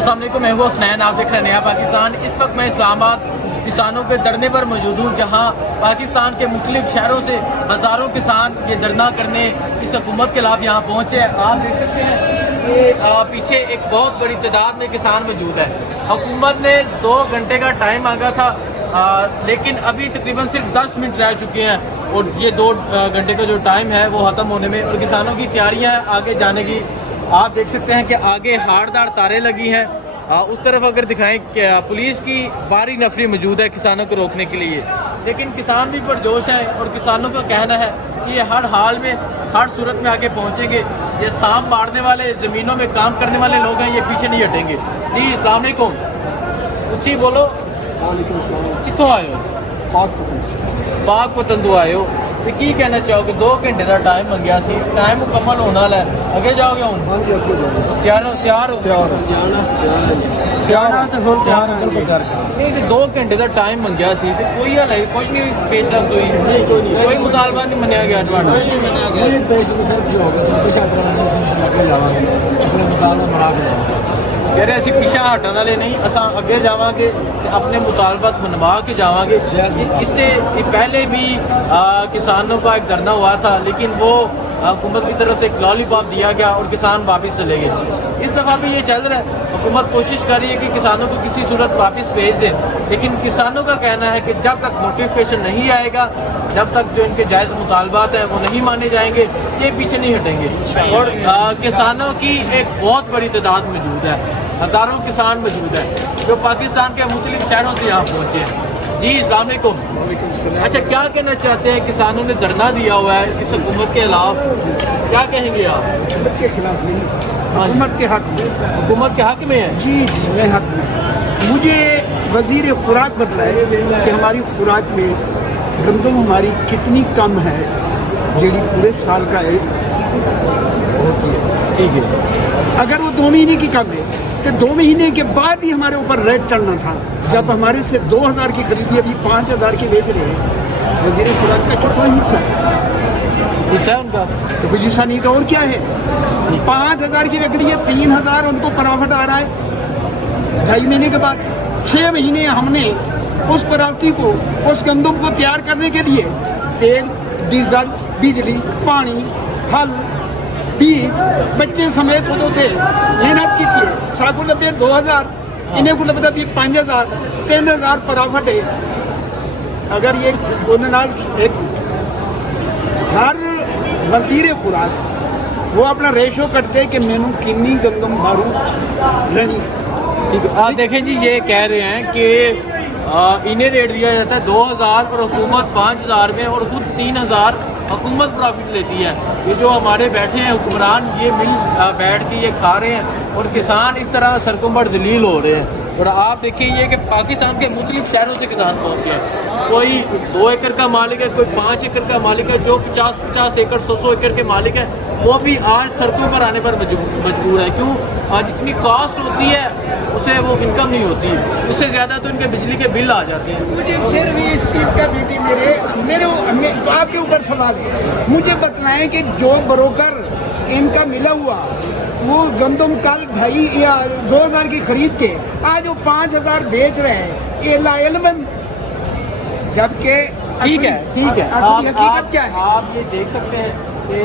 السلام علیکم، میں ہوں حسنین، آپ دیکھ رہے ہیں نیا پاکستان۔ اس وقت میں اسلام آباد کسانوں کے دھرنے پر موجود ہوں، جہاں پاکستان کے مختلف شہروں سے ہزاروں کسان یہ دھرنا کرنے اس حکومت کے خلاف یہاں پہنچے ہیں۔ آپ دیکھ سکتے ہیں کہ پیچھے ایک بہت بڑی تعداد میں کسان موجود ہے۔ حکومت نے 2 گھنٹے کا ٹائم مانگا تھا، لیکن ابھی تقریباً صرف 10 منٹ رہ چکے ہیں اور یہ 2 گھنٹے کا جو ٹائم ہے وہ ختم ہونے میں، اور کسانوں کی تیاریاں ہیں آگے جانے کی۔ آپ دیکھ سکتے ہیں کہ آگے ہاردار تاریں لگی ہیں۔ اس طرف اگر دکھائیں کہ پولیس کی بھاری نفری موجود ہے کسانوں کو روکنے کے لیے، لیکن کسان بھی پرجوش ہیں اور کسانوں کا کہنا ہے کہ یہ ہر حال میں ہر صورت میں آگے پہنچیں گے۔ یہ سانپ مارنے والے، زمینوں میں کام کرنے والے لوگ ہیں، یہ پیچھے نہیں ہٹیں گے۔ جی السلام علیکم، اچھی بولو۔ وعلیکم السلام۔ کتوں آئے ہو؟ پاک پتن تو آئے ہو، تو کی کہنا چاہو کہ 2 گھنٹے کا ٹائم منگیا سی، ٹائم مکمل ہونا ہے، اگے جاؤ گے ہوں؟ ہاں جی، اگے جانا تیار ہو؟ نہیں تو 2 گھنٹے کا ٹائم منگیا سی تو کوئی حل کچھ نہیں پیش رفت ہوئی، کوئی مطالبہ نہیں منیا گیا تھوڑا؟ کہہ رہے اسی پیچھے ہٹن والے نہیں، اصا اگے جاواں گے اپنے مطالبات منوا کے جاواں گے۔ اس سے پہلے بھی کسانوں کا ایک دھرنا ہوا تھا، لیکن وہ حکومت کی طرف سے ایک لالی پاپ دیا گیا اور کسان واپس چلے گئے۔ اس دفعہ بھی یہ چل رہا ہے، حکومت کوشش کر رہی ہے کہ کسانوں کو کسی صورت واپس بھیج دیں، لیکن کسانوں کا کہنا ہے کہ جب تک نوٹیفکیشن نہیں آئے گا، جب تک جو ان کے جائز مطالبات ہیں وہ نہیں مانے جائیں گے، یہ پیچھے نہیں ہٹیں گے۔ اور کسانوں کی ایک بہت بڑی تعداد موجود ہے، ہزاروں کسان موجود ہیں جو پاکستان کے مختلف شہروں سے یہاں پہنچے ہیں۔ جی السلام علیکم۔ اچھا، کیا کہنا چاہتے ہیں؟ کسانوں نے دھرنا دیا ہوا ہے اس حکومت کے خلاف، کیا کہیں گے آپ؟ حکومت کے خلاف نہیں، حکومت کے حق میں۔ حکومت کے حق میں ہے؟ جی جی، میں حق میں۔ مجھے وزیر خوراک بتلائے کہ ہماری خوراک میں گندم ہماری کتنی کم ہے، جیڑی پورے سال کا ہوتی ہے۔ ٹھیک ہے، اگر وہ 2 مہینے کی کم ہے تو 2 مہینے کے بعد ہی ہمارے اوپر ریٹ چڑھنا تھا۔ جب ہمارے سے 2000 کی خریدی، ابھی 5000 کی بیچ رہے ہیں، وزیر خوراک کا کتنا حصہ ہے؟ حصہ ہے ان کا؟ تو کوئی حصہ نہیں تو اور کیا ہے؟ 5000 کی بک رہی ہے، 3000 ان کو پرافٹ آ رہا ہے 2.5 مہینے کے بعد۔ 6 مہینے ہم نے اس پراپرٹی کو، اس گندم کو تیار کرنے کے لیے تیل، ڈیزل، بجلی، پانی، ہل، بیج، بچے سمیت وہ تھے محنت کی تھی۔ ساکو لبے 2000، انہیں کو لبتا بھی 5000، 3000 پرافٹ ہے۔ اگر یہ ایک ہر وزیر خوراک وہ اپنا ریشو کرتے کہ میں نے کنی گندم بارو لینی۔ آپ دیکھیں جی، یہ کہہ رہے ہیں کہ انہیں ریٹ دیا جاتا ہے 2000 اور حکومت 5000 میں، اور خود 3000 حکومت پروفٹ لیتی ہے۔ یہ جو ہمارے بیٹھے ہیں حکمران، یہ مل بیٹھ کے یہ کھا رہے ہیں، اور کسان اس طرح سڑکوں پر ذلیل ہو رہے ہیں۔ اور آپ دیکھیں یہ کہ پاکستان کے مختلف شہروں سے کسان پہنچے ہیں، کوئی 2 ایکڑ کا مالک ہے، کوئی 5 ایکڑ کا مالک ہے، جو 50 ایکڑ 100 ایکڑ کے مالک ہے، وہ بھی آج سڑکوں پر آنے پر مجبور ہے۔ کیوں؟ جتنی کاسٹ ہوتی ہے اسے وہ انکم نہیں ہوتی، اس سے زیادہ تو ان کے بجلی کے بل آ جاتے ہیں۔ مجھے صرف اس چیز کا بیٹی میرے آپ کے اوپر سوال ہے، مجھے بتلائیں کہ جو بروکر ان کا ملا ہوا وہ گندم کل 2.5 یا 2000 کی خرید کے آج وہ 5000 بیچ رہے ہیں، یہ لا علم، جبکہ ٹھیک ہے، ٹھیک ہے، اصلی حقیقت کیا ہے؟ آپ یہ دیکھ سکتے ہیں کہ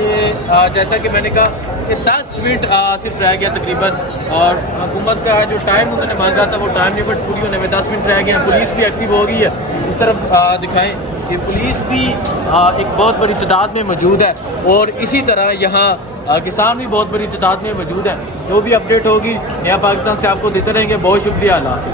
جیسا کہ میں نے کہا کہ 10 منٹ صرف رہ گیا تقریباً، اور حکومت کا جو ٹائم انہوں نے مانگا تھا وہ ٹائم لیمٹ پوری ہونے میں 10 منٹ رہ گئے ہیں۔ پولیس بھی ایکٹیو ہو گئی ہے، اس طرف دکھائیں کہ پولیس بھی ایک بہت بڑی تعداد میں موجود ہے، اور اسی طرح یہاں کسان بھی بہت بڑی تعداد میں موجود ہیں۔ جو بھی اپڈیٹ ہوگی نیا پاکستان سے آپ کو دیتے رہیں گے۔ بہت شکریہ، اللہ حافظ۔